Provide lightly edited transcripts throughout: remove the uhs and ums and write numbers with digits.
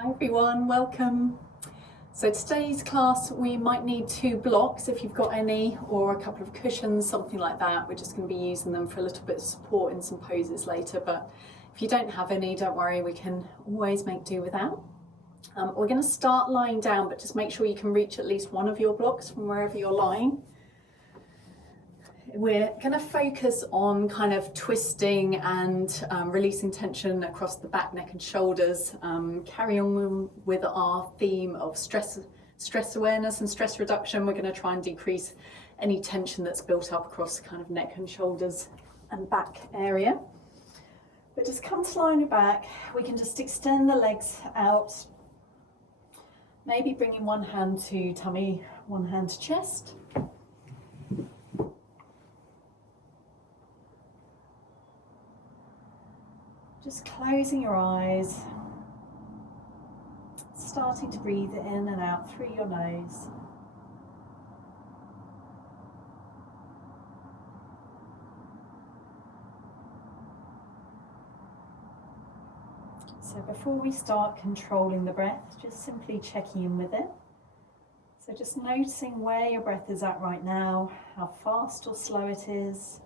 Hi everyone, welcome. So today's class we might need 2 blocks if you've got any, or a couple of cushions, something like that. We're just going to be using them for a little bit of support in some poses later, but if you don't have any, don't worry, we can always make do without. We're going to start lying down, but just make sure you can reach at least one of your blocks from wherever you're lying. We're going to focus on kind of twisting and releasing tension across the back, neck and shoulders. Carry on with our theme of stress awareness and stress reduction. We're going to try and decrease any tension that's built up across kind of neck and shoulders and back area. But just come to lie on your back. We can just extend the legs out. Maybe bringing one hand to tummy, one hand to chest. Just closing your eyes, starting to breathe in and out through your nose. So before we start controlling the breath, just simply checking in with it. So just noticing where your breath is at right now, how fast or slow it is.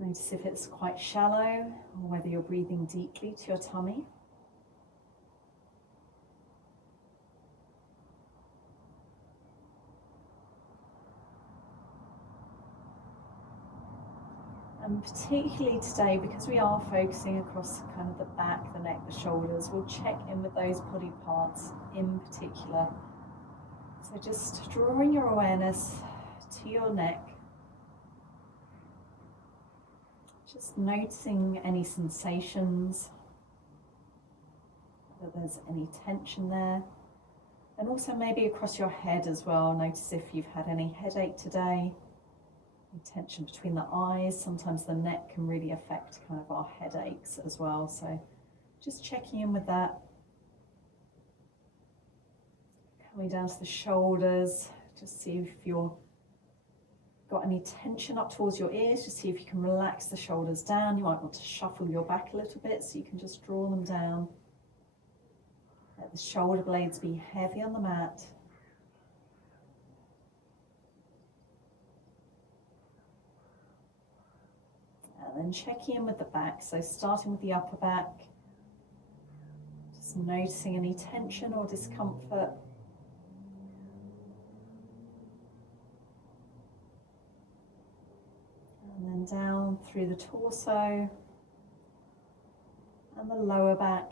Notice if it's quite shallow or whether you're breathing deeply to your tummy. And particularly today, because we are focusing across kind of the back, the neck, the shoulders, we'll check in with those body parts in particular. So just drawing your awareness to your neck. Just noticing any sensations, whether there's any tension there, and also maybe across your head as well. Notice if you've had any headache today, any tension between the eyes. Sometimes the neck can really affect kind of our headaches as well, so just checking in with that. Coming down to the shoulders, just see if you're got any tension up towards your ears. Just see if you can relax the shoulders down. You might want to shuffle your back a little bit so you can just draw them down. Let the shoulder blades be heavy on the mat. And then checking in with the back. So starting with the upper back. Just noticing any tension or discomfort. And then down through the torso and the lower back.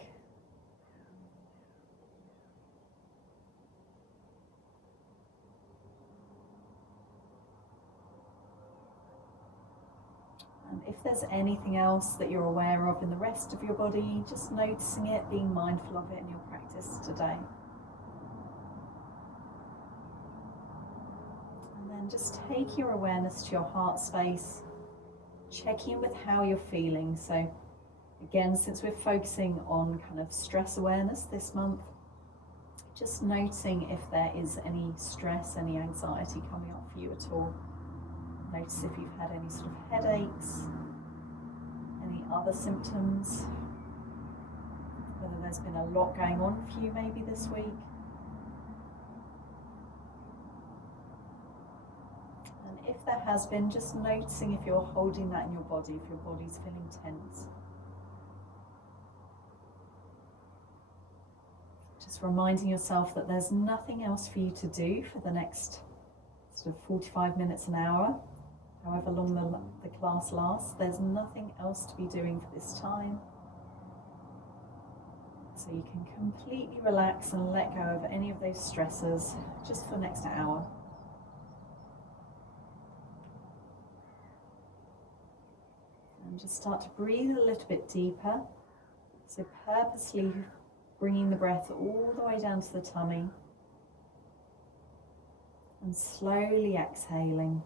And if there's anything else that you're aware of in the rest of your body, just noticing it, being mindful of it in your practice today. And then just take your awareness to your heart space. Checking in with how you're feeling. So again, since we're focusing on kind of stress awareness this month, just noticing if there is any stress, any anxiety coming up for you at all. Notice if you've had any sort of headaches, any other symptoms, whether there's been a lot going on for you maybe this week. If there has been, just noticing if you're holding that in your body, if your body's feeling tense. Just reminding yourself that there's nothing else for you to do for the next sort of 45 minutes, an hour, however long the class lasts. There's nothing else to be doing for this time. So you can completely relax and let go of any of those stressors just for the next hour. And just start to breathe a little bit deeper. So purposely bringing the breath all the way down to the tummy. And slowly exhaling.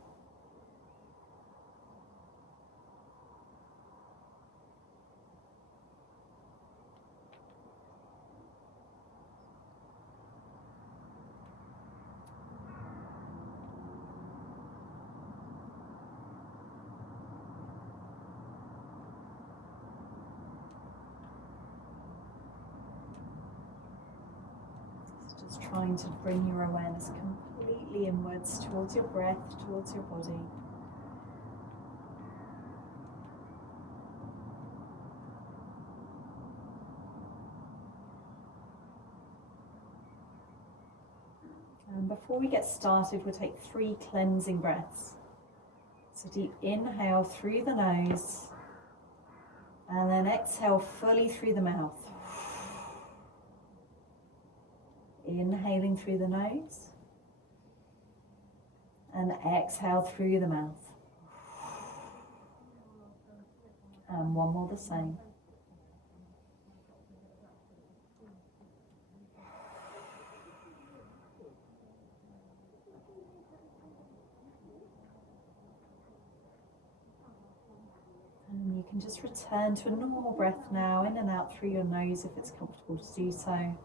Just trying to bring your awareness completely inwards towards your breath, towards your body. And before we get started, we'll take 3 cleansing breaths. So deep inhale through the nose, and then exhale fully through the mouth. Inhaling through the nose, and exhale through the mouth. And one more the same. And you can just return to a normal breath now, in and out through your nose if it's comfortable to do so.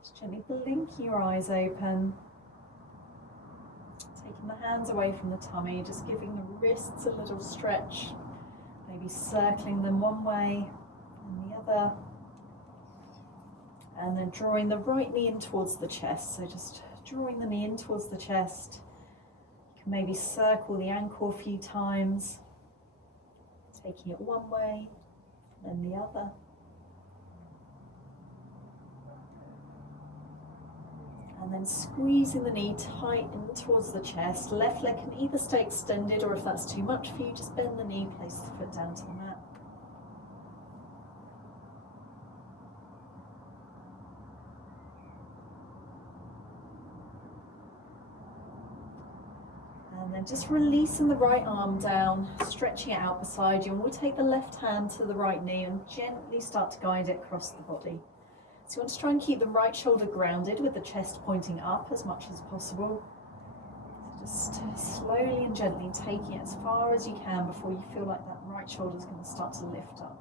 Just gently blinking your eyes open. Taking the hands away from the tummy, just giving the wrists a little stretch. Maybe circling them one way and the other. And then drawing the right knee in towards the chest. So just drawing the knee in towards the chest. You can maybe circle the ankle a few times. Taking it one way, then the other. And then squeezing the knee tight in towards the chest. Left leg can either stay extended, or if that's too much for you, just bend the knee, place the foot down to the mat. And then just releasing the right arm down, stretching it out beside you, and we'll take the left hand to the right knee and gently start to guide it across the body. So you want to try and keep the right shoulder grounded with the chest pointing up as much as possible. So just slowly and gently taking it as far as you can before you feel like that right shoulder is going to start to lift up.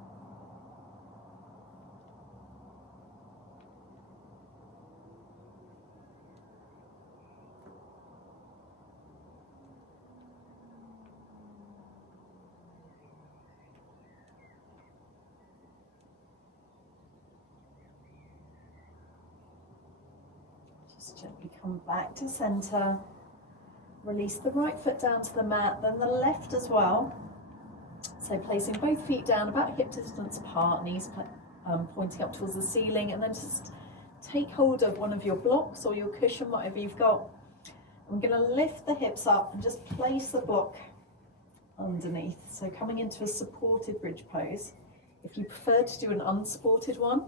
Gently come back to center. Release the right foot down to the mat, then the left as well. So placing both feet down about hip distance apart, knees pointing up towards the ceiling, and then just take hold of one of your blocks or your cushion, whatever you've got. I'm going to lift the hips up and just place the block underneath. So coming into a supported bridge pose. If you prefer to do an unsupported one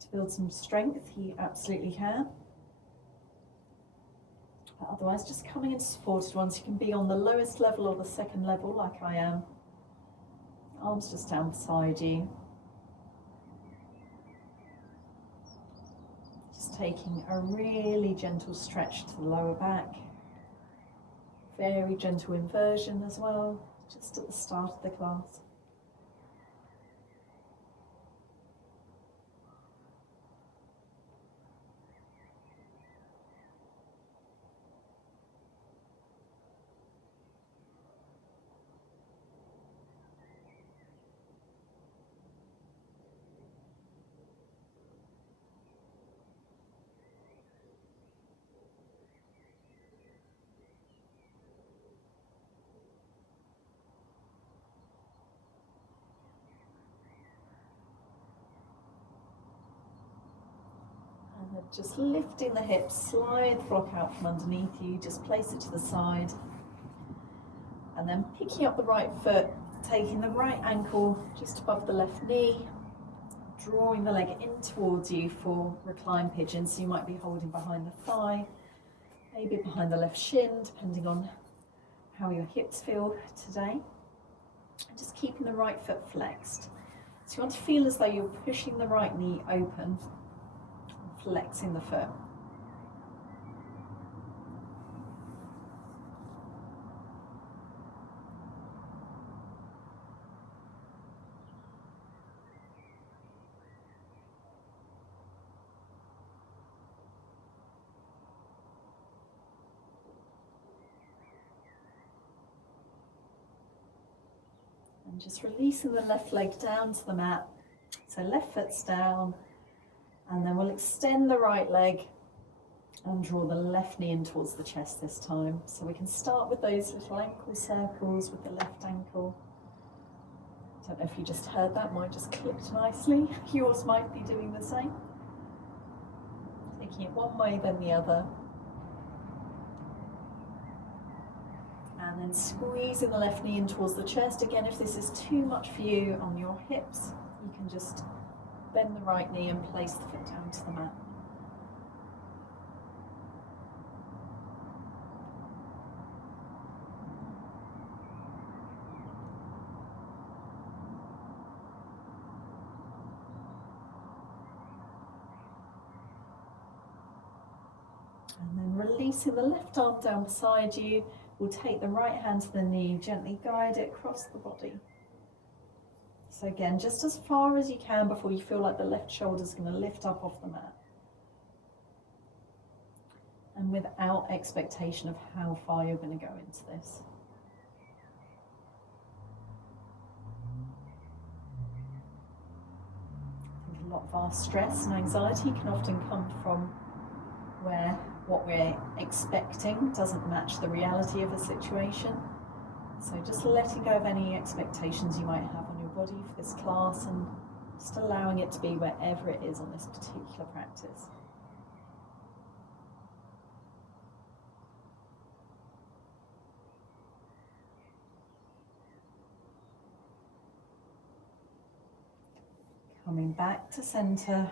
to build some strength, you absolutely can. But otherwise, just coming into supported ones, you can be on the lowest level or the second level like I am. Arms just down beside you. Just taking a really gentle stretch to the lower back. Very gentle inversion as well, just at the start of the class. Just lifting the hips, slide the block out from underneath you, just place it to the side. And then picking up the right foot, taking the right ankle just above the left knee, drawing the leg in towards you for recline pigeon. So you might be holding behind the thigh, maybe behind the left shin, depending on how your hips feel today. And just keeping the right foot flexed. So you want to feel as though you're pushing the right knee open, flexing the foot. And just releasing the left leg down to the mat. So left foot's down, And then we'll extend the right leg and draw the left knee in towards the chest this time. So we can start with those little ankle circles with the left ankle. Don't know if you just heard that, mine just clicked nicely. Yours might be doing the same. Taking it one way, then the other. And then squeezing the left knee in towards the chest. Again, if this is too much for you on your hips, you can just bend the right knee and place the foot down to the mat. And then releasing the left arm down beside you, we'll take the right hand to the knee, gently guide it across the body. So again, just as far as you can before you feel like the left shoulder is going to lift up off the mat. And without expectation of how far you're going to go into this. I think a lot of our stress and anxiety can often come from where what we're expecting doesn't match the reality of a situation. So just letting go of any expectations you might have on your body for this class and just allowing it to be wherever it is on this particular practice. Coming back to centre.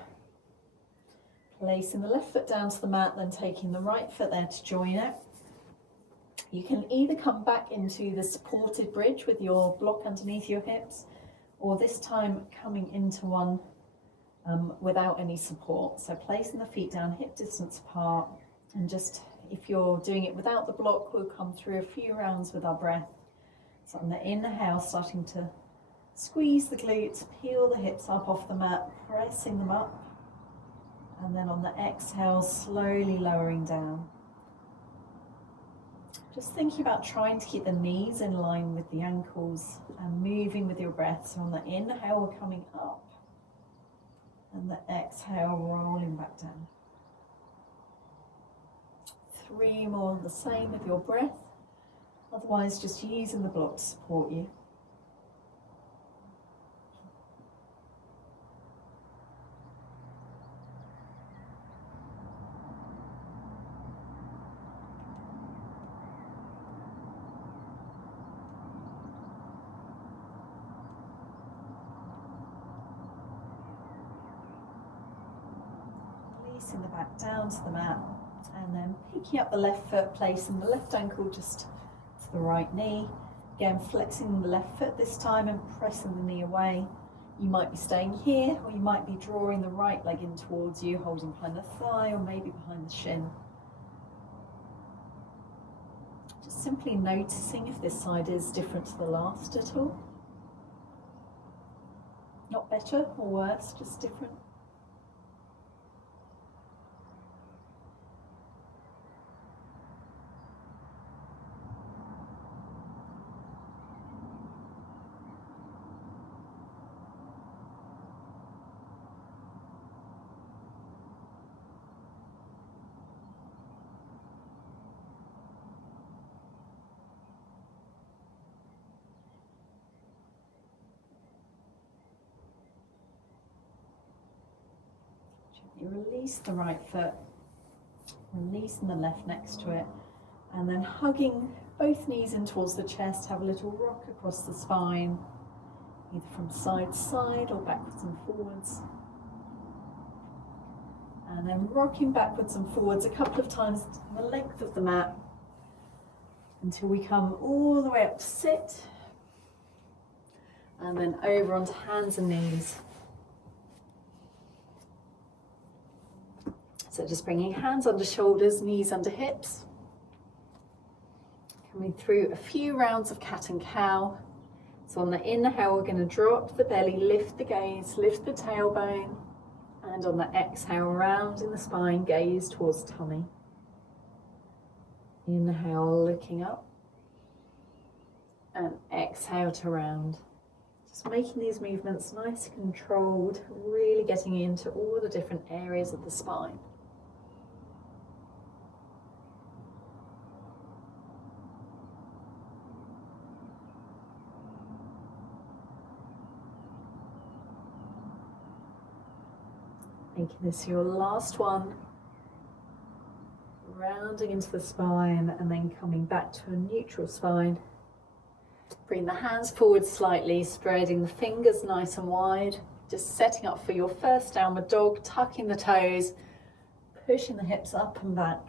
Placing the left foot down to the mat, then taking the right foot there to join it. You can either come back into the supported bridge with your block underneath your hips, or this time coming into one without any support. So placing the feet down hip distance apart, and just, if you're doing it without the block, we'll come through a few rounds with our breath. So on the inhale, starting to squeeze the glutes, peel the hips up off the mat, pressing them up. And then on the exhale, slowly lowering down. Just thinking about trying to keep the knees in line with the ankles and moving with your breath. So on the inhale, we're coming up. And the exhale, rolling back down. 3 more the same with your breath. Otherwise, just using the block to support you. Releasing the back down to the mat, and then picking up the left foot, placing the left ankle just to the right knee. Again, flexing the left foot this time and pressing the knee away. You might be staying here, or you might be drawing the right leg in towards you, holding behind the thigh or maybe behind the shin. Just simply noticing if this side is different to the last at all. Not better or worse, just different. You release the right foot, releasing the left next to it, and then hugging both knees in towards the chest. Have a little rock across the spine, either from side to side or backwards and forwards. And then rocking backwards and forwards a couple of times the length of the mat until we come all the way up to sit, and then over onto hands and knees. So just bringing hands under shoulders, knees under hips. Coming through a few rounds of cat and cow. So on the inhale, we're going to drop the belly, lift the gaze, lift the tailbone. And on the exhale, round in the spine, gaze towards tummy. Inhale, looking up. And exhale to round. Just making these movements nice and controlled, really getting into all the different areas of the spine. Making this your last one. Rounding into the spine and then coming back to a neutral spine. Bring the hands forward slightly, spreading the fingers nice and wide. Just setting up for your first downward dog, tucking the toes, pushing the hips up and back.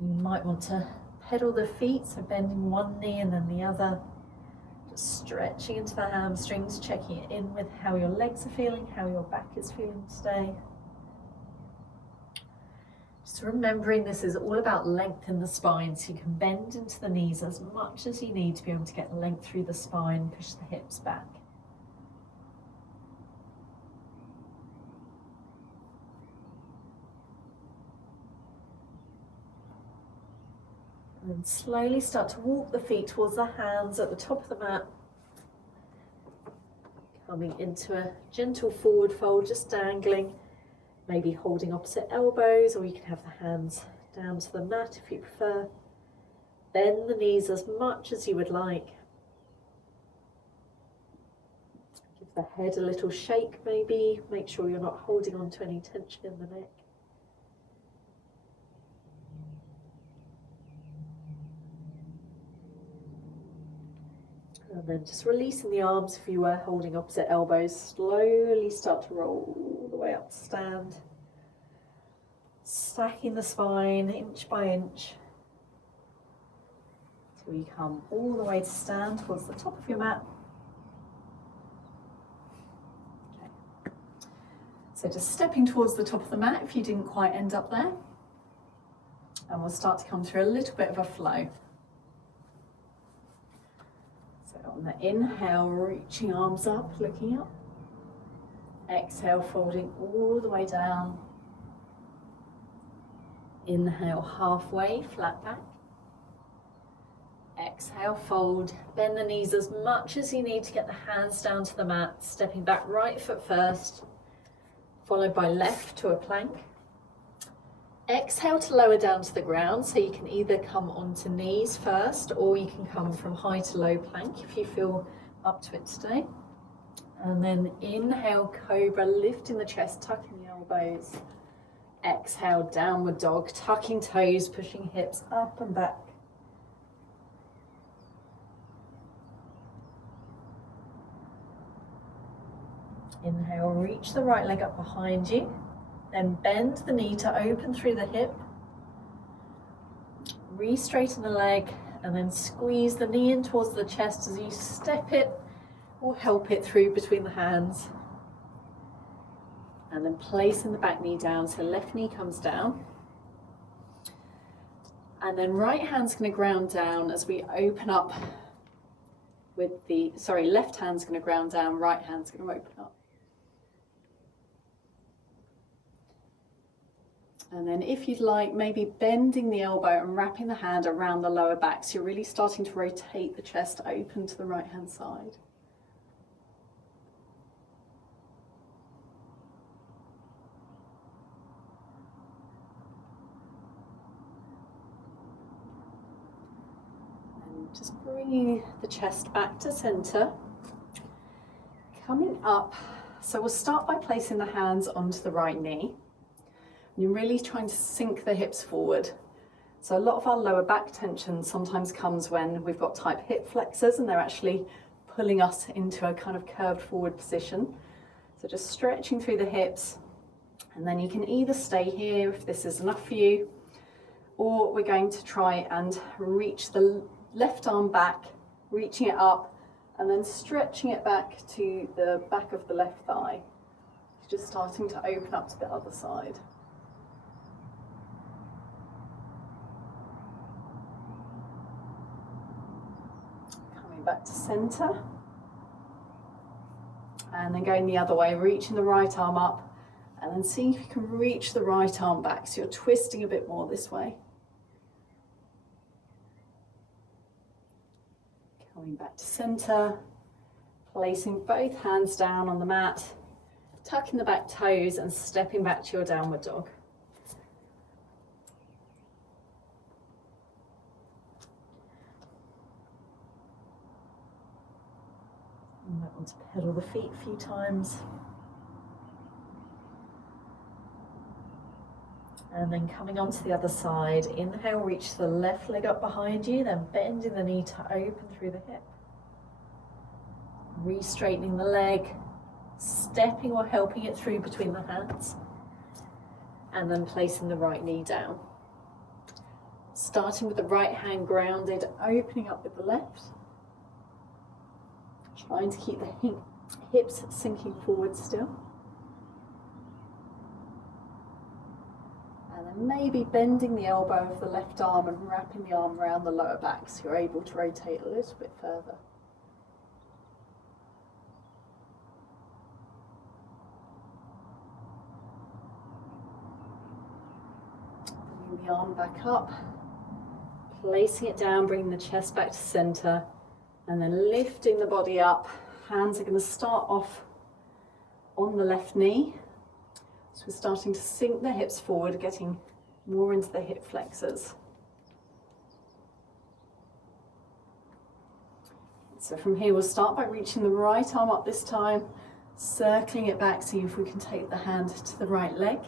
You might want to pedal the feet, so bending one knee and then the other. Just stretching into the hamstrings, checking it in with how your legs are feeling, how your back is feeling today. Just remembering this is all about length in the spine, so you can bend into the knees as much as you need to be able to get length through the spine, push the hips back. And then slowly start to walk the feet towards the hands at the top of the mat. Coming into a gentle forward fold, just dangling. Maybe holding opposite elbows, or you can have the hands down to the mat if you prefer. Bend the knees as much as you would like. Give the head a little shake maybe. Make sure you're not holding on to any tension in the neck. And then just releasing the arms if you were holding opposite elbows. Slowly start to roll all the way up to stand. Stacking the spine inch by inch. Till you come all the way to stand towards the top of your mat. Okay. So just stepping towards the top of the mat if you didn't quite end up there. And we'll start to come through a little bit of a flow. On the inhale, reaching arms up, looking up. Exhale, folding all the way down. Inhale, halfway, flat back. Exhale, fold. Bend the knees as much as you need to get the hands down to the mat. Stepping back, right foot first, followed by left to a plank. Exhale to lower down to the ground, so you can either come onto knees first or you can come from high to low plank if you feel up to it today. And then inhale, cobra, lifting the chest, tucking the elbows. Exhale, downward dog, tucking toes, pushing hips up and back. Inhale, reach the right leg up behind you. Then bend the knee to open through the hip. Re-straighten the leg and then squeeze the knee in towards the chest as you step it or help it through between the hands. And then placing the back knee down, so left knee comes down. And then right hand's going to ground down as we open up with the, left hand's going to ground down, right hand's going to open up. And then if you'd like, maybe bending the elbow and wrapping the hand around the lower back, so you're really starting to rotate the chest open to the right hand side. And just bringing the chest back to center. Coming up, so we'll start by placing the hands onto the right knee. You're really trying to sink the hips forward. So a lot of our lower back tension sometimes comes when we've got tight hip flexors and they're actually pulling us into a kind of curved forward position. So just stretching through the hips, and then you can either stay here if this is enough for you, or we're going to try and reach the left arm back, reaching it up, and then stretching it back to the back of the left thigh. Just starting to open up to the other side. Back to center, and then going the other way, reaching the right arm up, and then seeing if you can reach the right arm back, so you're twisting a bit more this way. Coming back to center, Placing both hands down on the mat, tucking the back toes and stepping back to your downward dog. You might want to pedal the feet a few times. And then coming onto the other side, inhale, reach the left leg up behind you, then bending the knee to open through the hip. Re-straightening the leg, stepping or helping it through between the hands, and then placing the right knee down. Starting with the right hand grounded, opening up with the left. Trying to keep the hips sinking forward still. And then maybe bending the elbow of the left arm and wrapping the arm around the lower back so you're able to rotate a little bit further. Bringing the arm back up, placing it down, bringing the chest back to center, and then lifting the body up. Hands are going to start off on the left knee. So we're starting to sink the hips forward, getting more into the hip flexors. So from here we'll start by reaching the right arm up this time, circling it back, see if we can take the hand to the right leg.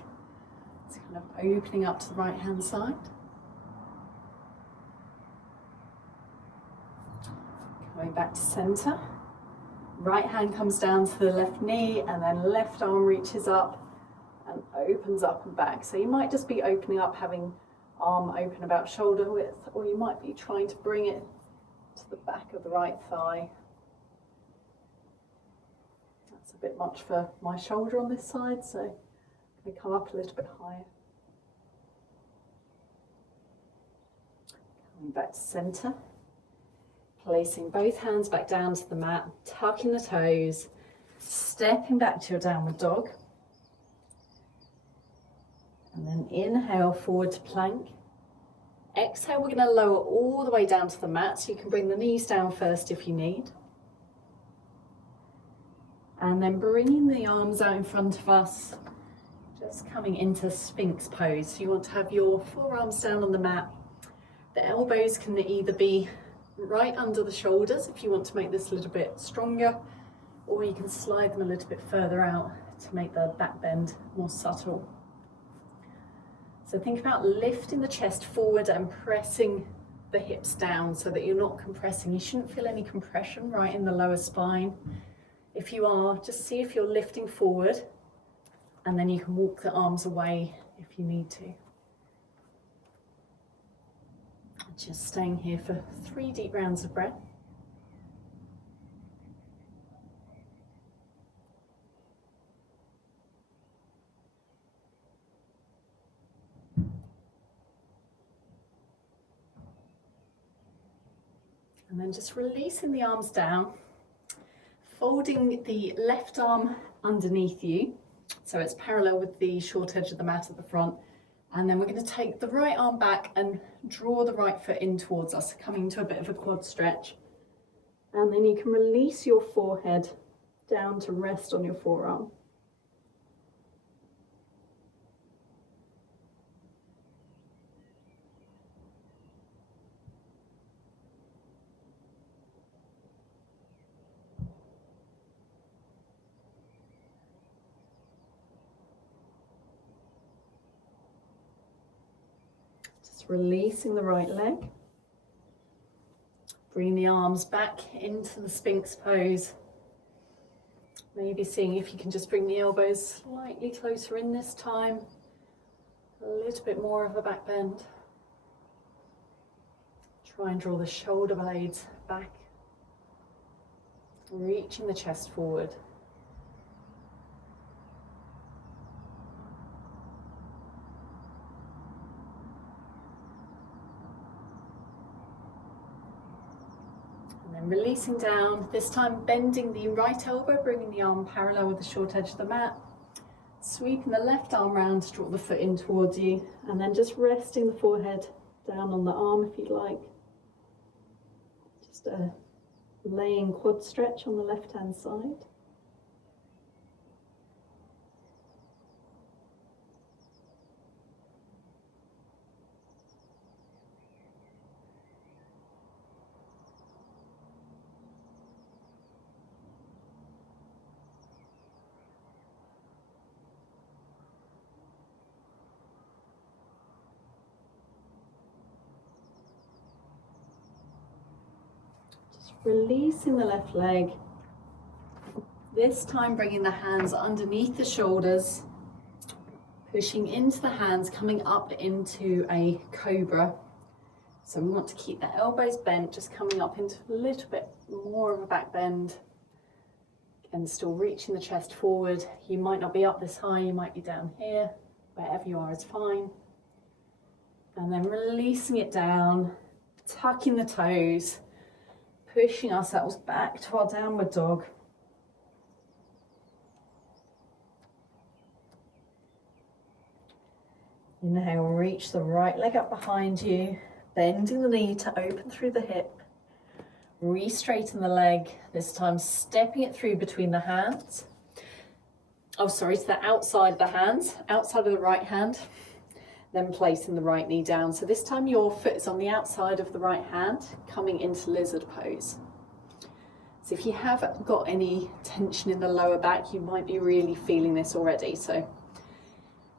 It's kind of opening up to the right hand side. Coming back to center. Right hand comes down to the left knee and then left arm reaches up and opens up and back. So you might just be opening up, having arm open about shoulder width, or you might be trying to bring it to the back of the right thigh. That's a bit much for my shoulder on this side, so I'm going to come up a little bit higher. Coming back to center. Placing both hands back down to the mat, tucking the toes, stepping back to your downward dog. And then inhale, forward to plank. Exhale, we're going to lower all the way down to the mat, so you can bring the knees down first if you need. And then bringing the arms out in front of us, just coming into Sphinx pose. So you want to have your forearms down on the mat. The elbows can either be right under the shoulders if you want to make this a little bit stronger, or you can slide them a little bit further out to make the back bend more subtle. So think about lifting the chest forward and pressing the hips down so that you're not compressing. You shouldn't feel any compression right in the lower spine. If you are, just see if you're lifting forward, and then you can walk the arms away if you need to. Just staying here for 3 deep rounds of breath. And then just releasing the arms down, folding the left arm underneath you, so it's parallel with the short edge of the mat at the front. And then we're going to take the right arm back and draw the right foot in towards us, coming to a bit of a quad stretch. And then you can release your forehead down to rest on your forearm. Releasing the right leg. Bring the arms back into the Sphinx pose. Maybe seeing if you can just bring the elbows slightly closer in this time. A little bit more of a back bend. Try and draw the shoulder blades back. Reaching the chest forward. Releasing down, this time bending the right elbow, bringing the arm parallel with the short edge of the mat. Sweeping the left arm round to draw the foot in towards you, and then just resting the forehead down on the arm if you'd like. Just a laying quad stretch on the left hand side. Releasing the left leg. This time bringing the hands underneath the shoulders, pushing into the hands, coming up into a cobra. So we want to keep the elbows bent, just coming up into a little bit more of a back bend. And still reaching the chest forward. You might not be up this high, you might be down here. Wherever you are is fine. And then releasing it down, tucking the toes, pushing ourselves back to our downward dog. Inhale, reach the right leg up behind you, bending the knee to open through the hip. Re-straighten the leg, this time stepping it through between the hands. Oh, sorry, to the outside of the hands, outside of the right hand. Then placing the right knee down. So this time your foot is on the outside of the right hand, coming into lizard pose. So if you have got any tension in the lower back, you might be really feeling this already. So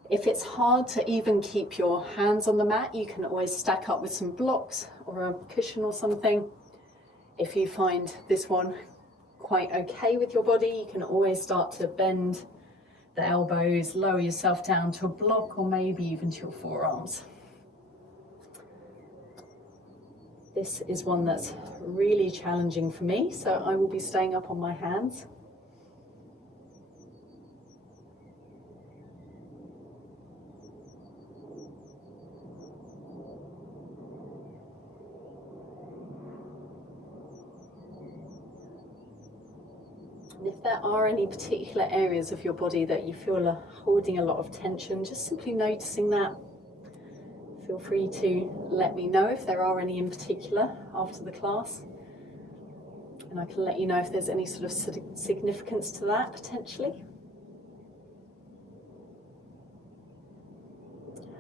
if it's hard to even keep your hands on the mat, you can always stack up with some blocks or a cushion or something. If you find this one quite okay with your body, you can always start to bend the elbows, lower yourself down to a block or maybe even to your forearms. This is one that's really challenging for me, so I will be staying up on my hands. And if there are any particular areas of your body that you feel are holding a lot of tension, just simply noticing that. Feel free to let me know if there are any in particular after the class. And I can let you know if there's any sort of significance to that potentially.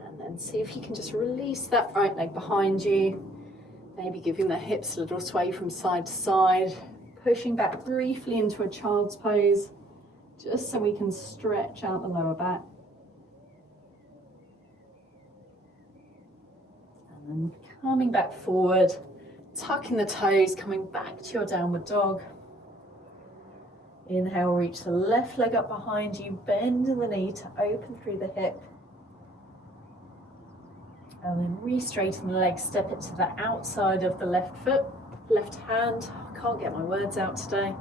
And then see if you can just release that right leg behind you. Maybe giving the hips a little sway from side to side. Pushing back briefly into a child's pose, just so we can stretch out the lower back. And then coming back forward, tucking the toes, coming back to your downward dog. Inhale, reach the left leg up behind you, bend the knee to open through the hip. And then re-straighten the leg, step it to the outside of the left foot, left hand. Can't get my words out today.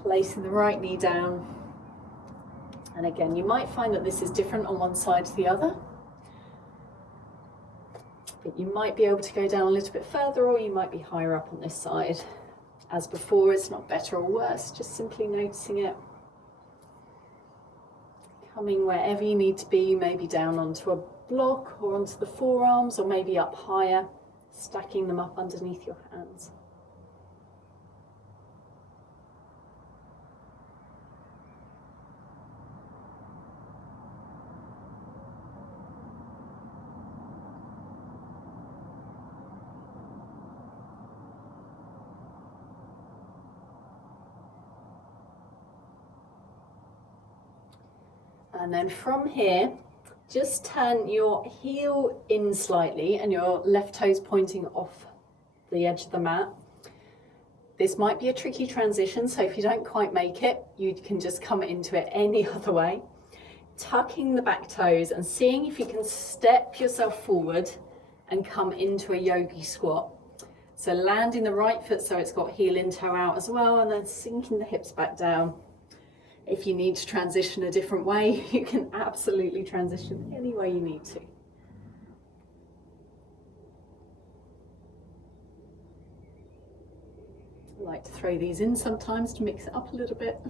Placing the right knee down. And again, you might find that this is different on one side to the other. But you might be able to go down a little bit further, or you might be higher up on this side. As before, it's not better or worse, just simply noticing it. Coming wherever you need to be, maybe down onto a block or onto the forearms, or maybe up higher, stacking them up underneath your hands. And then from here, just turn your heel in slightly and your left toes pointing off the edge of the mat. This might be a tricky transition, so if you don't quite make it, you can just come into it any other way. Tucking the back toes and seeing if you can step yourself forward and come into a yogi squat. So landing the right foot so it's got heel in, toe out as well, and then sinking the hips back down. If you need to transition a different way, you can absolutely transition any way you need to. I like to throw these in sometimes to mix it up a little bit.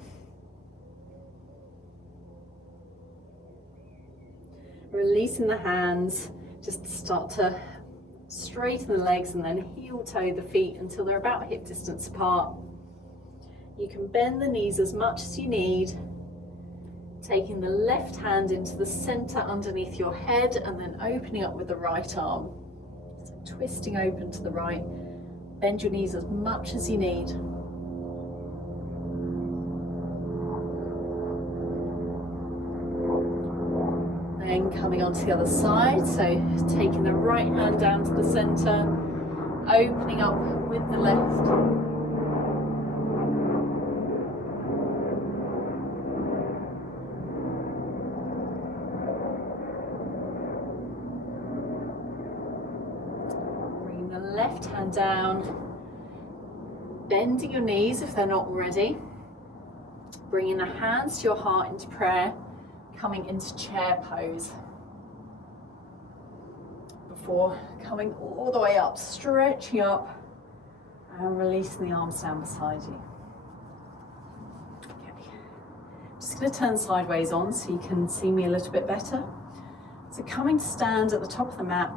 Releasing the hands, just start to Straighten the legs and then heel toe the feet until they're about hip distance apart. You can bend the knees as much as you need, taking the left hand into the center underneath your head and then opening up with the right arm. So twisting open to the right, bend your knees as much as you need. Then coming onto the other side, so taking the right hand down to the center, opening up with the left. Left hand down, bending your knees if they're not already, bringing the hands to your heart into prayer, coming into chair pose before coming all the way up, stretching up and releasing the arms down beside you. Okay. Just going to turn sideways on so you can see me a little bit better. So coming to stand at the top of the mat,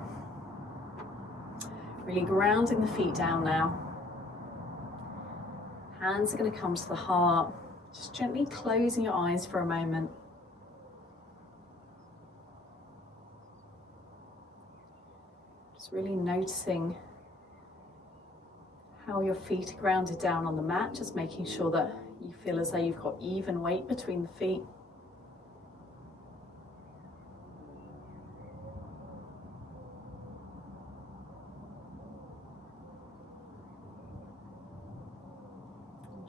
really grounding the feet down now. Hands are going to come to the heart. Just gently closing your eyes for a moment. Just really noticing how your feet are grounded down on the mat, just making sure that you feel as though you've got even weight between the feet.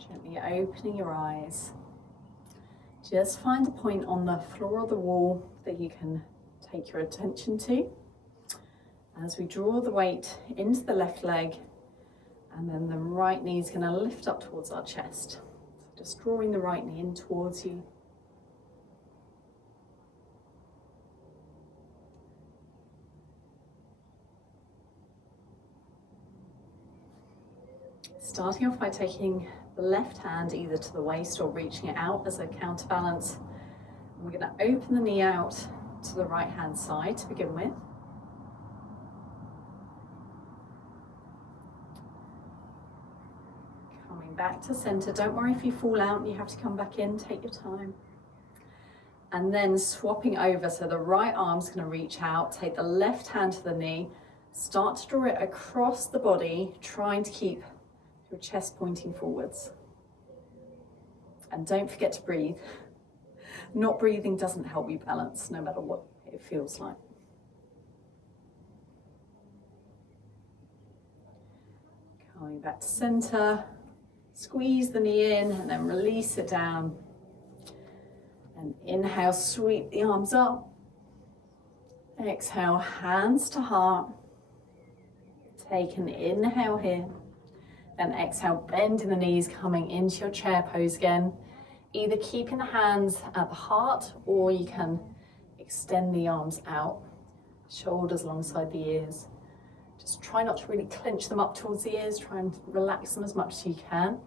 Gently opening your eyes. Just find a point on the floor or the wall that you can take your attention to as we draw the weight into the left leg, and then the right knee is going to lift up towards our chest. So just drawing the right knee in towards you. Starting off by taking the left hand either to the waist or reaching it out as a counterbalance. And we're going to open the knee out to the right hand side to begin with. Coming back to center. Don't worry if you fall out and you have to come back in, take your time. And then swapping over, so the right arm's going to reach out, take the left hand to the knee, start to draw it across the body, trying to keep your chest pointing forwards. And don't forget to breathe. Not breathing doesn't help you balance, no matter what it feels like. Coming back to center, squeeze the knee in and then release it down. And inhale, sweep the arms up. Exhale, hands to heart. Take an inhale here. Then exhale, bending the knees, coming into your chair pose again. Either keeping the hands at the heart, or you can extend the arms out, shoulders alongside the ears. Just try not to really clench them up towards the ears, try and relax them as much as you can.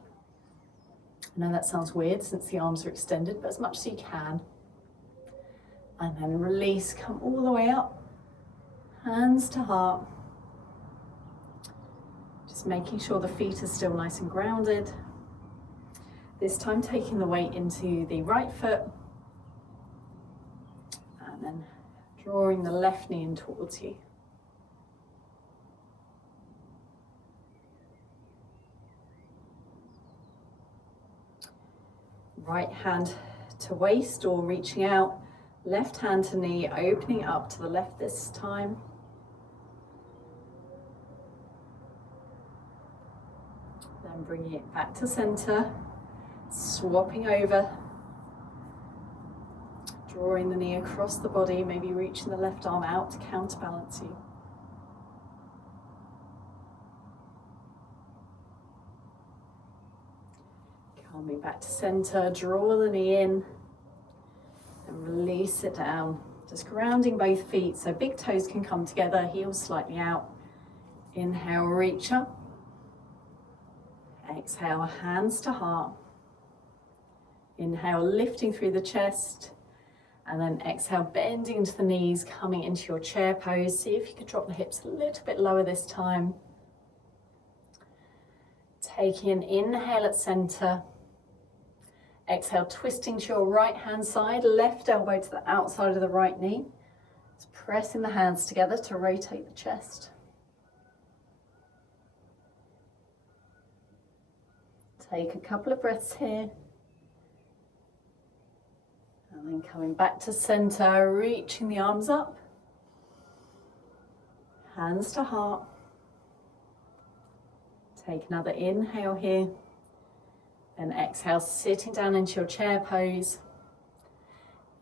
I know that sounds weird since the arms are extended, but as much as you can. And then release, come all the way up, hands to heart. Just making sure the feet are still nice and grounded. This time taking the weight into the right foot. And then drawing the left knee in towards you. Right hand to waist or reaching out. Left hand to knee, opening up to the left this time. Then bringing it back to center, swapping over, drawing the knee across the body, maybe reaching the left arm out to counterbalance you. Coming back to center, draw the knee in and release it down. Just grounding both feet so big toes can come together, heels slightly out. Inhale, reach up. Exhale, hands to heart. Inhale, lifting through the chest. And then exhale, bending into the knees, coming into your chair pose. See if you could drop the hips a little bit lower this time. Taking an inhale at center. Exhale, twisting to your right hand side, left elbow to the outside of the right knee. Just pressing the hands together to rotate the chest. Take a couple of breaths here. And then coming back to center, reaching the arms up. Hands to heart. Take another inhale here. And exhale, sitting down into your chair pose.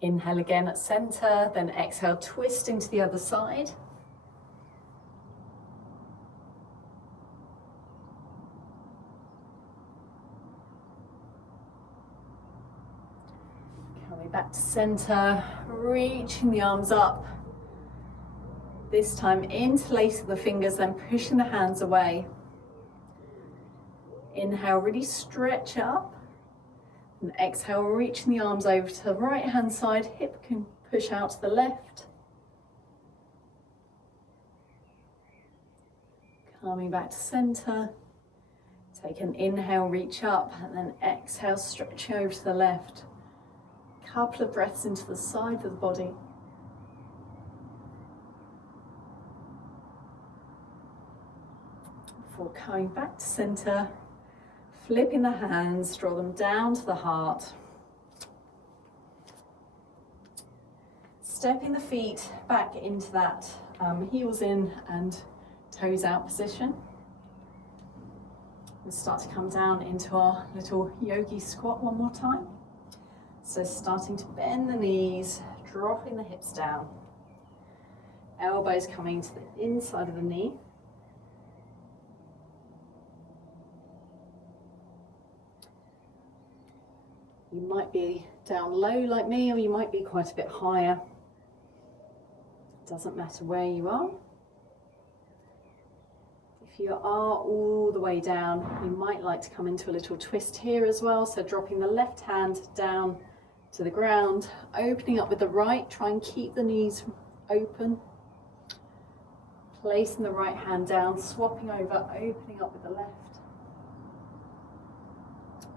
Inhale again at center, then exhale, twisting to the other side. Coming back to center, reaching the arms up. This time interlacing the fingers, then pushing the hands away. Inhale, really stretch up. And exhale, reaching the arms over to the right hand side, hip can push out to the left. Coming back to center. Take an inhale, reach up, and then exhale, stretching over to the left. Couple of breaths into the side of the body. Before coming back to center. Flipping the hands, draw them down to the heart. Stepping the feet back into that heels in and toes out position. We'll start to come down into our little yogi squat one more time. So starting to bend the knees, dropping the hips down. Elbows coming to the inside of the knee. You might be down low like me, or you might be quite a bit higher. Doesn't matter where you are. If you are all the way down, you might like to come into a little twist here as well. So dropping the left hand down to the ground, opening up with the right, try and keep the knees open. Placing the right hand down, swapping over, opening up with the left.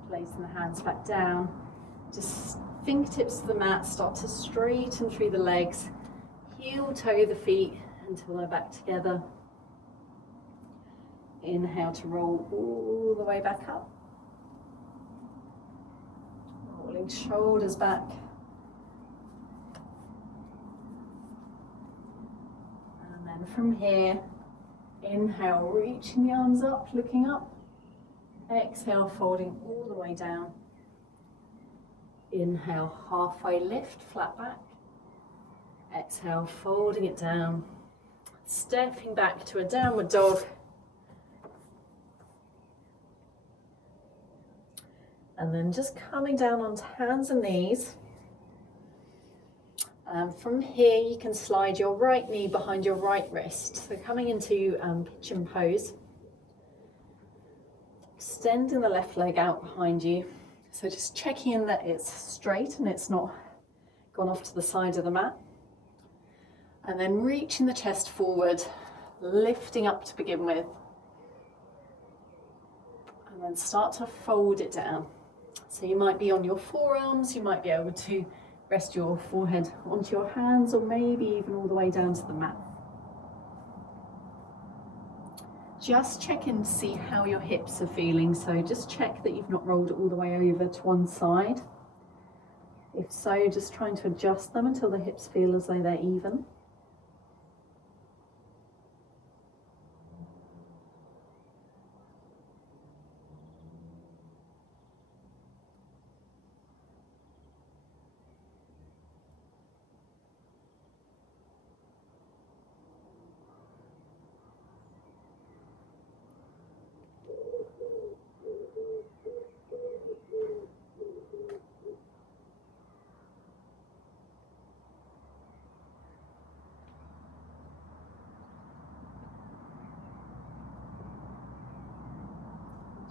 Placing the hands back down. Just fingertips to the mat, start to straighten through the legs, heel toe the feet until they're back together. Inhale to roll all the way back up. Rolling shoulders back. And then from here, inhale, reaching the arms up, looking up. Exhale, folding all the way down. Inhale, halfway lift, flat back. Exhale, folding it down. Stepping back to a downward dog. And then just coming down onto hands and knees. And from here, you can slide your right knee behind your right wrist. So coming into pigeon pose. Extending the left leg out behind you. So just checking in that it's straight and it's not gone off to the side of the mat. And then reaching the chest forward, lifting up to begin with. And then start to fold it down. So you might be on your forearms, you might be able to rest your forehead onto your hands, or maybe even all the way down to the mat. Just check in to see how your hips are feeling. So just check that you've not rolled all the way over to one side. If so, just trying to adjust them until the hips feel as though they're even.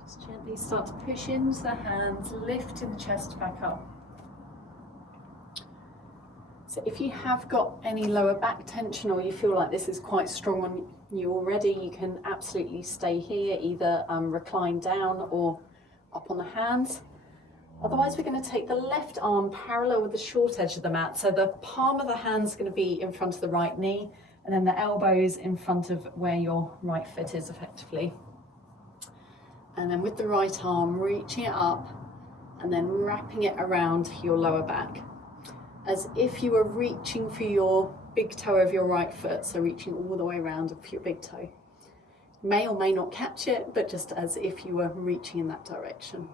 Just gently start to push into the hands, lifting the chest back up. So if you have got any lower back tension or you feel like this is quite strong on you already, you can absolutely stay here, either recline down or up on the hands. Otherwise, we're going to take the left arm parallel with the short edge of the mat. So the palm of the hand's going to be in front of the right knee, and then the elbows in front of where your right foot is effectively. And then with the right arm, reaching it up and then wrapping it around your lower back, as if you were reaching for your big toe of your right foot, so reaching all the way around for your big toe. You may or may not catch it, but just as if you were reaching in that direction.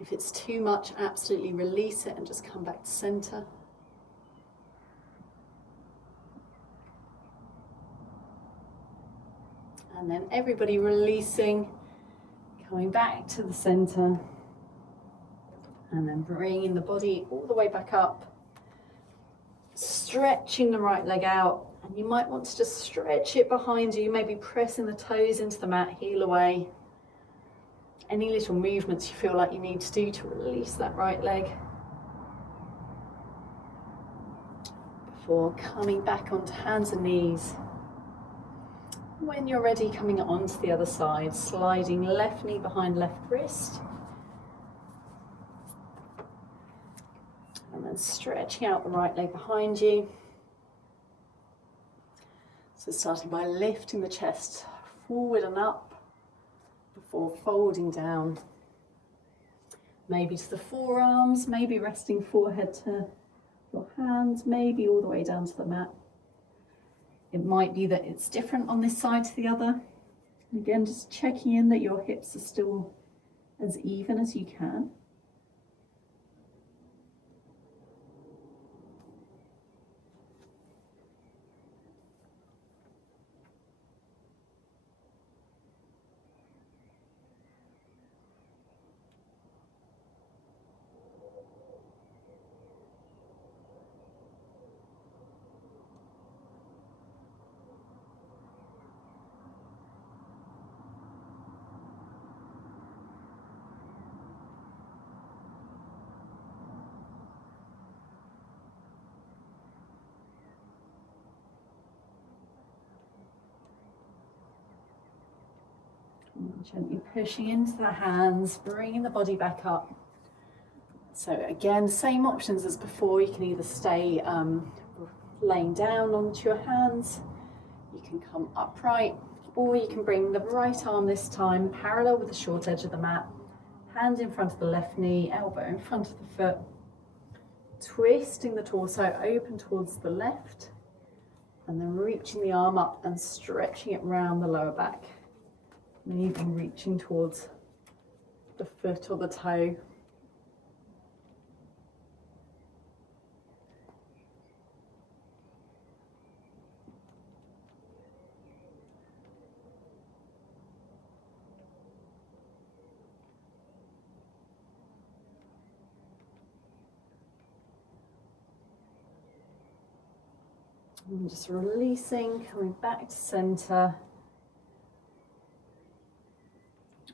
If it's too much, absolutely release it and just come back to center. And then everybody releasing, coming back to the center, and then bringing the body all the way back up, stretching the right leg out, and you might want to just stretch it behind you, maybe pressing the toes into the mat, heel away. Any little movements you feel like you need to do to release that right leg. Before coming back onto hands and knees. When you're ready, coming onto the other side, sliding left knee behind left wrist. And then stretching out the right leg behind you. So starting by lifting the chest forward and up before folding down. Maybe to the forearms, maybe resting forehead to your hands, maybe all the way down to the mat. It might be that it's different on this side to the other. And again, just checking in that your hips are still as even as you can. Gently pushing into the hands, bringing the body back up. So again, same options as before. You can either stay laying down onto your hands, you can come upright, or you can bring the right arm this time parallel with the short edge of the mat, hand in front of the left knee, elbow in front of the foot, twisting the torso open towards the left, and then reaching the arm up and stretching it round the lower back. Maybe reaching towards the foot or the toe. And just releasing, coming back to center.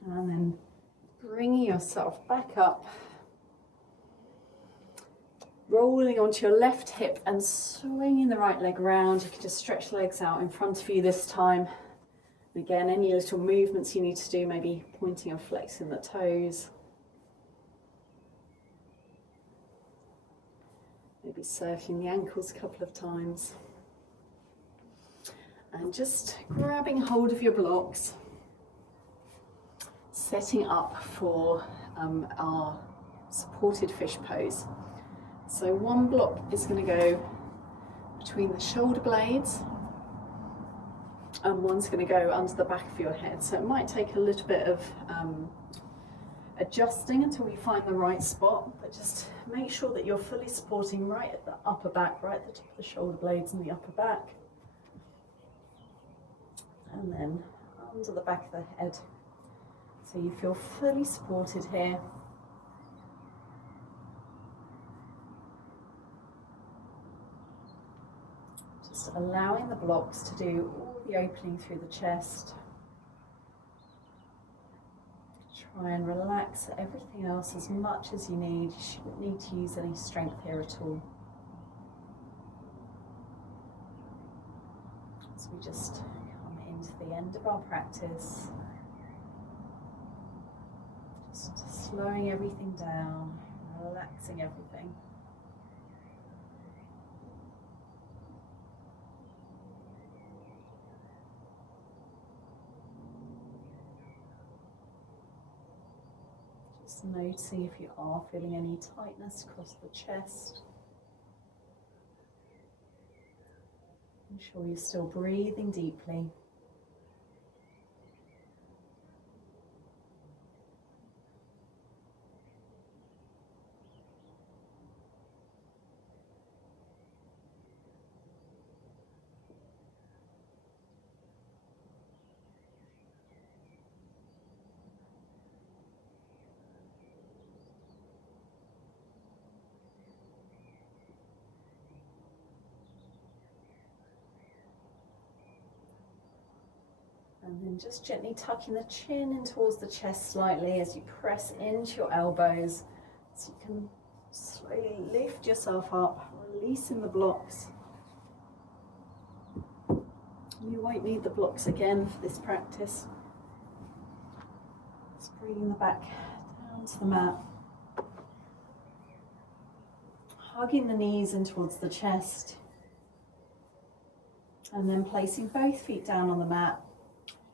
And then bringing yourself back up, rolling onto your left hip and swinging the right leg around. You can just stretch the legs out in front of you this time. And again, any little movements you need to do, maybe pointing or flexing the toes. Maybe circling the ankles a couple of times. And just grabbing hold of your blocks. Setting up for our supported fish pose. So one block is going to go between the shoulder blades and one's going to go under the back of your head. So it might take a little bit of adjusting until we find the right spot, but just make sure that you're fully supporting right at the upper back, right at the top of the shoulder blades and the upper back. And then under the back of the head. So you feel fully supported here. Just allowing the blocks to do all the opening through the chest. Try and relax everything else as much as you need. You shouldn't need to use any strength here at all. just come into the end of our practice, just slowing everything down, relaxing everything. Just noticing if you are feeling any tightness across the chest. Ensure you're still breathing deeply. And then just gently tucking the chin in towards the chest slightly as you press into your elbows, so you can slowly lift yourself up, releasing the blocks. You won't need the blocks again for this practice. Just bringing the back down to the mat. Hugging the knees in towards the chest. And then placing both feet down on the mat.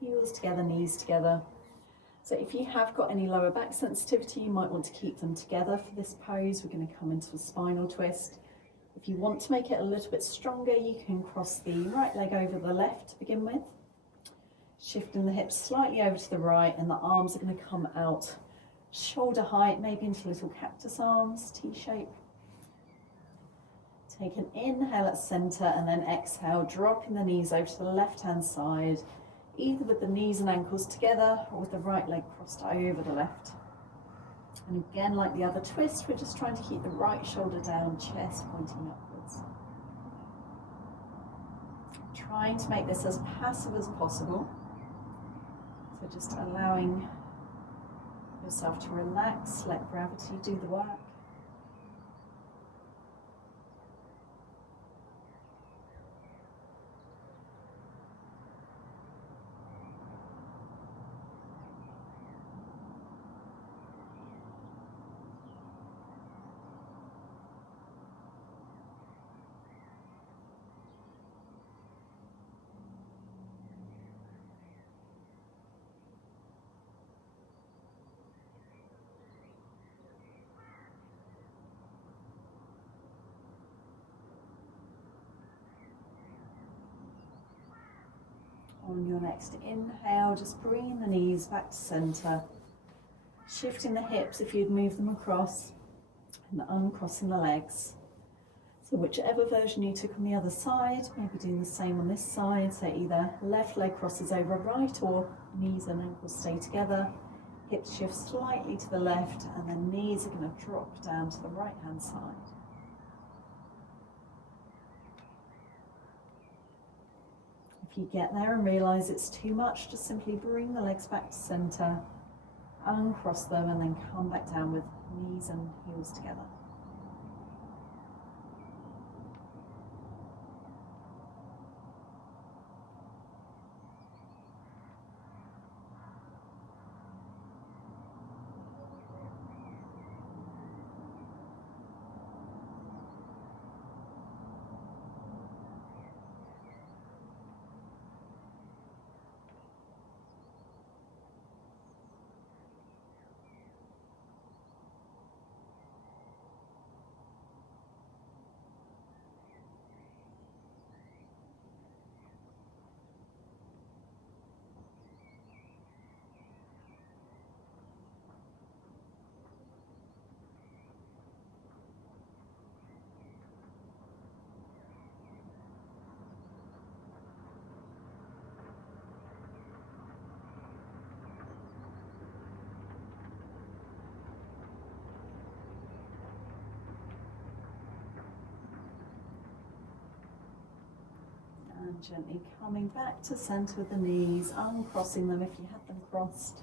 Heels together, knees together. So if you have got any lower back sensitivity, you might want to keep them together for this pose. We're going to come into a spinal twist. If you want to make it a little bit stronger, you can cross the right leg over the left to begin with. Shifting the hips slightly over to the right, and the arms are going to come out shoulder height, maybe into little cactus arms, T-shape. Take an inhale at center, and then exhale, dropping the knees over to the left-hand side, either with the knees and ankles together or with the right leg crossed over the left. And again, like the other twist, we're just trying to keep the right shoulder down, chest pointing upwards. Trying to make this as passive as possible. So just allowing yourself to relax, let gravity do the work. On your next inhale, just bringing the knees back to center, shifting the hips if you'd move them across, and uncrossing the legs. So whichever version you took on the other side, maybe doing the same on this side, so either left leg crosses over right or knees and ankles stay together, hips shift slightly to the left, and then knees are going to drop down to the right hand side. If you get there and realise it's too much, just simply bring the legs back to centre, uncross them, and then come back down with knees and heels together. And gently coming back to centre with the knees, uncrossing them if you had them crossed.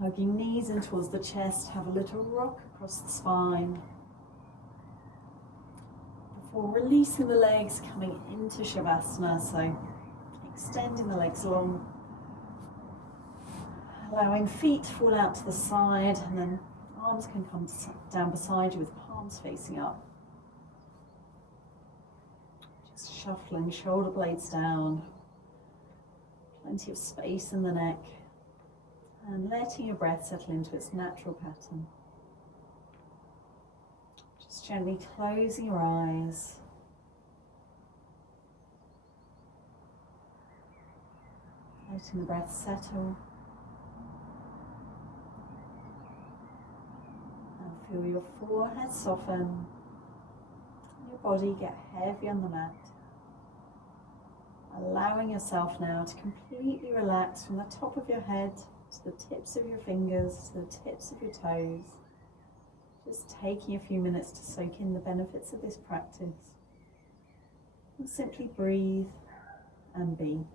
Hugging knees in towards the chest, have a little rock across the spine. Before releasing the legs, coming into Shavasana, so Extending the legs long, allowing feet to fall out to the side, and then arms can come down beside you with palms facing up. Just shuffling shoulder blades down, plenty of space in the neck, and letting your breath settle into its natural pattern. Just gently closing your eyes. Letting the breath settle. And feel your forehead soften. Your body get heavy on the mat. Allowing yourself now to completely relax from the top of your head to the tips of your fingers, to the tips of your toes. Just taking a few minutes to soak in the benefits of this practice. And simply breathe and be.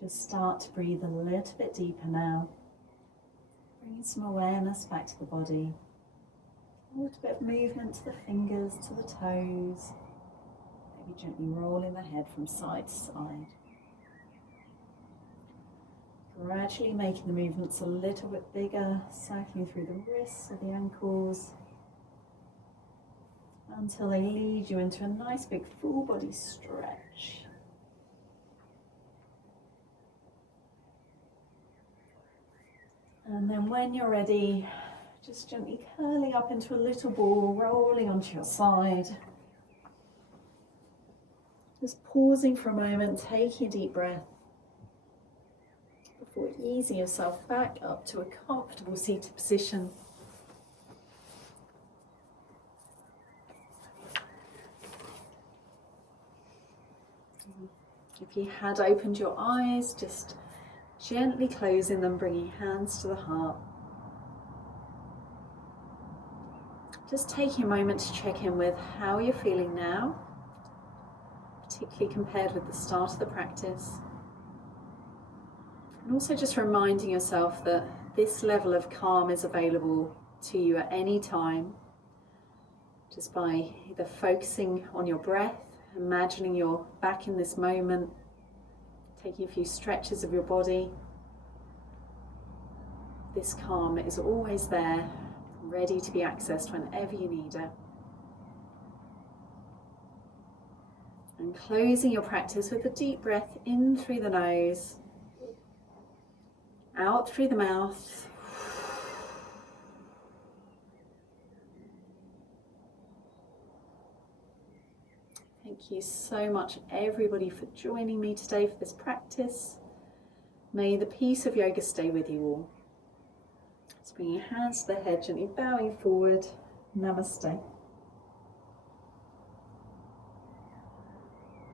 Just start to breathe a little bit deeper now. Bringing some awareness back to the body. A little bit of movement to the fingers, to the toes. Maybe gently rolling the head from side to side. Gradually making the movements a little bit bigger, cycling through the wrists or the ankles, until they lead you into a nice big full body stretch. And then when you're ready, just gently curling up into a little ball, rolling onto your side. Just pausing for a moment, taking a deep breath before easing yourself back up to a comfortable seated position. If you had opened your eyes, just gently closing them, bringing hands to the heart. Just taking a moment to check in with how you're feeling now, particularly compared with the start of the practice. And also just reminding yourself that this level of calm is available to you at any time, just by either focusing on your breath, imagining you're back in this moment, taking a few stretches of your body. This calm is always there, ready to be accessed whenever you need it. And closing your practice with a deep breath in through the nose, out through the mouth. Thank you so much, everybody, for joining me today for this practice. May the peace of yoga stay with you all. Let's bring your hands to the head, gently bowing forward. Namaste.